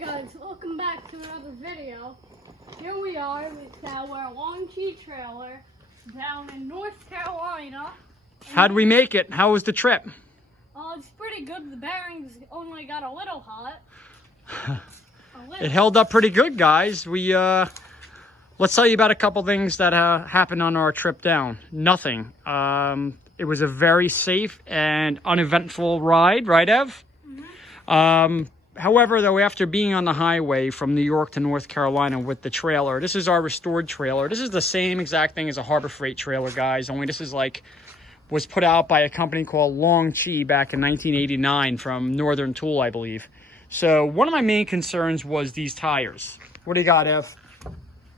guys, welcome back to another video. Here we are with our Long Chi trailer down in North Carolina. How'd we make it? How was the trip? It's pretty good. The bearings only got a little hot. It held up pretty good, guys. Let's tell you about a couple things that happened on our trip down. Nothing. It was a very safe and uneventful ride, right, Ev? Mm-hmm. However, though, after being on the highway from New York to North Carolina with the trailer, this is our restored trailer. This is the same exact thing as a Harbor Freight trailer, guys, only this is was put out by a company called Long Chi back in 1989 from Northern Tool, I believe. So one of my main concerns was these tires. What do you got, Ev?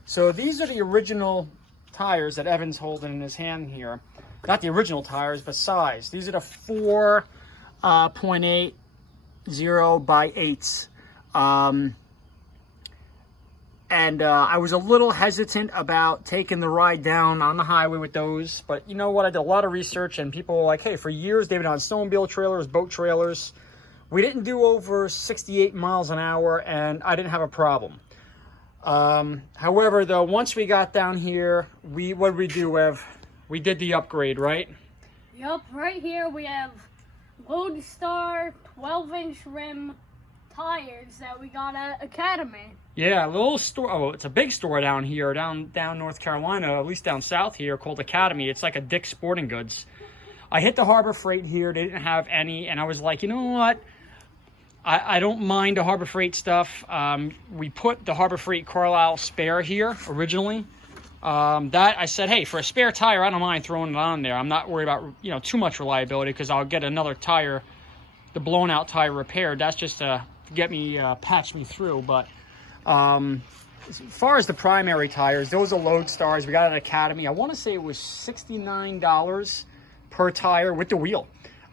So these are the original tires that Evan's holding in his hand here. Not the original tires, but size. These are the 4.80 by 8s. I was a little hesitant about taking the ride down on the highway with those, but you know what? I did a lot of research, and people were like, hey, for years they've been on snowmobile trailers, boat trailers. We didn't do over 68 miles an hour, and I didn't have a problem. However, though, once we got down here, what did we do, Ev? We did the upgrade, right? Yup, right here we have Lodestar 12-inch rim tires that we got at Academy. Yeah, a little store. Oh, it's a big store down here, down North Carolina, at least down south here, called Academy. It's like a Dick's Sporting Goods. I hit the Harbor Freight here. They didn't have any, and I was like, you know what? I don't mind the Harbor Freight stuff. We put the Harbor Freight Carlisle spare here originally. That I said, hey, for a spare tire, I don't mind throwing it on there. I'm not worried about, too much reliability, because I'll get another tire, the blown out tire, repaired. That's just to get me, patch me through. But as far as the primary tires, those are Lodestars. We got at Academy. I want to say it was $69 per tire with the wheel.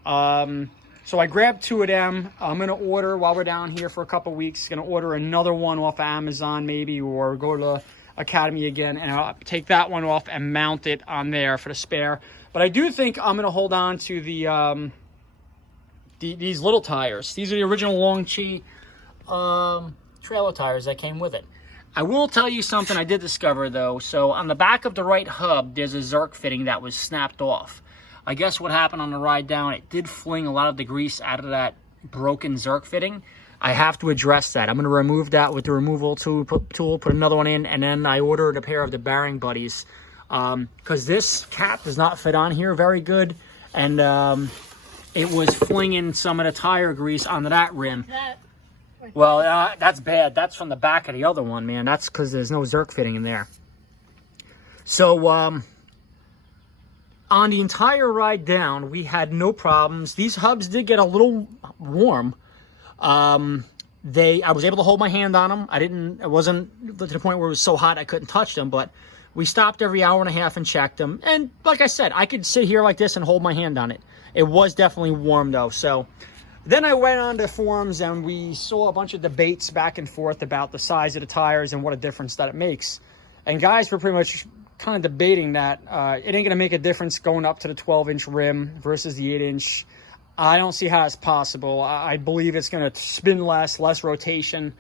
So I grabbed 2 of them. I'm going to order, while we're down here for a couple weeks, going to order another one off Amazon maybe, or go to Academy again, and I'll take that one off and mount it on there for the spare. But I do think I'm going to hold on to these little tires. These are the original Long Chi trailer tires that came with it. I will tell you something I did discover, though. So on the back of the right hub, there's a Zerk fitting that was snapped off. I guess what happened on the ride down, it did fling a lot of the grease out of that broken Zerk fitting. I have to address that. I'm going to remove that with the removal tool, put another one in, and then I ordered a pair of the bearing buddies, because this cap does not fit on here very good, and it was flinging some of the tire grease onto that rim. Well, that's bad. That's from the back of the other one, man. That's because there's no Zerk fitting in there. So on the entire ride down, we had no problems. These hubs did get a little warm. I was able to hold my hand on them. It wasn't to the point where it was so hot I couldn't touch them, but we stopped every hour and a half and checked them. And like I said, I could sit here like this and hold my hand on it. It was definitely warm though. So then I went on to forums, and we saw a bunch of debates back and forth about the size of the tires and what a difference that it makes. And guys were pretty much kind of debating that it ain't going to make a difference going up to the 12-inch rim versus the 8-inch. I don't see how it's possible. I believe it's going to spin less rotation,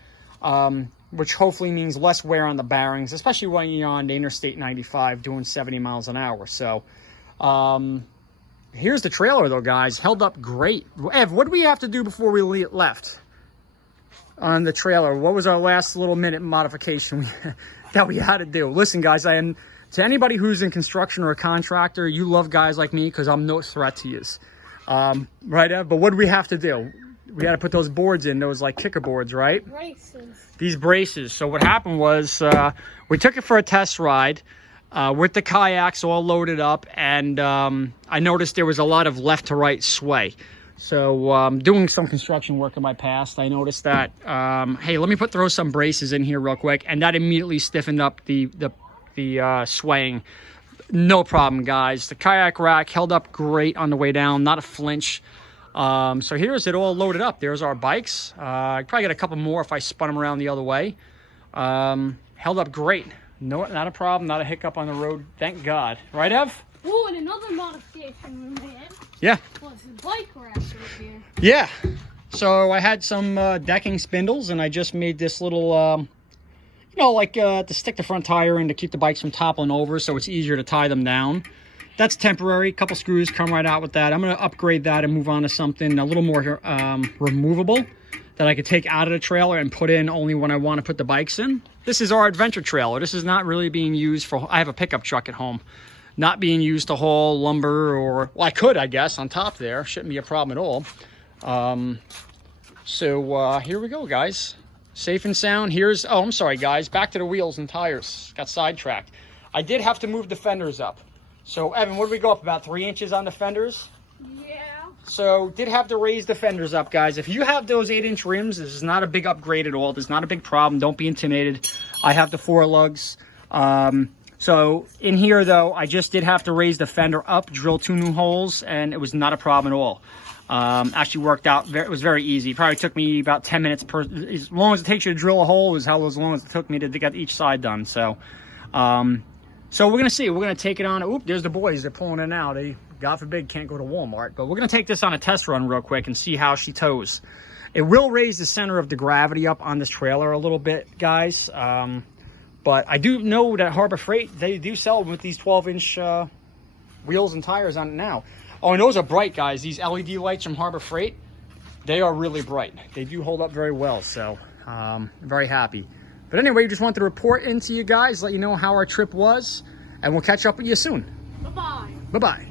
which hopefully means less wear on the bearings, especially when you're on the Interstate 95 doing 70 miles an hour. So here's the trailer, though, guys. Held up great. Ev, what did we have to do before we left on the trailer? What was our last little minute modification that we had to do? Listen, guys, to anybody who's in construction or a contractor, you love guys like me because I'm no threat to you. Right, Ev? But what do we have to do? We had to put those boards in, those like kicker boards, right? Braces. These braces. So what happened was we took it for a test ride with the kayaks all loaded up, and I noticed there was a lot of left to right sway. So doing some construction work in my past, I noticed that, hey, let me throw some braces in here real quick, and that immediately stiffened up the swaying. No problem, guys. The kayak rack held up great on the way down, not a flinch. So here's it all loaded up. There's our bikes. I'd probably get a couple more if I spun them around the other way. Held up great. No, not a problem, not a hiccup on the road. Thank God. Right, Ev? Oh, and another modification we made. Yeah. Was the bike rack right here. Yeah. So I had some decking spindles, and I just made this little, you know, like to stick the front tire in to keep the bikes from toppling over, so it's easier to tie them down. That's temporary. A couple screws come right out with that. I'm going to upgrade that and move on to something a little more removable that I could take out of the trailer and put in only when I want to put the bikes in. This is our adventure trailer. This is not really being used for, I have a pickup truck at home, not being used to haul lumber, or, well, I could, I guess, on top there. Shouldn't be a problem at all. So here we go, guys. Safe and sound. Here's, oh, I'm sorry, guys. Back to the wheels and tires. Got sidetracked. I did have to move the fenders up. So, Evan, what did we go up? About 3 inches on the fenders? Yeah. So, did have to raise the fenders up, guys. If you have those 8-inch rims, this is not a big upgrade at all. This is not a big problem. Don't be intimidated. I have the 4 lugs. So, in here, though, I just did have to raise the fender up, drill 2 new holes, and it was not a problem at all. Actually worked out. It was very easy. It probably took me about 10 minutes per. As long as it takes you to drill a hole is how as long as it took me to get each side done. So, so we're gonna see. We're gonna take it on. Oop, there's the boys. They're pulling in now. They, God forbid, can't go to Walmart. But we're gonna take this on a test run real quick and see how she tows. It will raise the center of the gravity up on this trailer a little bit, guys. But I do know that Harbor Freight, they do sell them with these 12-inch wheels and tires on it now. Oh, and those are bright, guys. These LED lights from Harbor Freight, they are really bright. They do hold up very well, so very happy. But anyway, just wanted to report into you guys, let you know how our trip was, and we'll catch up with you soon. Bye-bye. Bye-bye.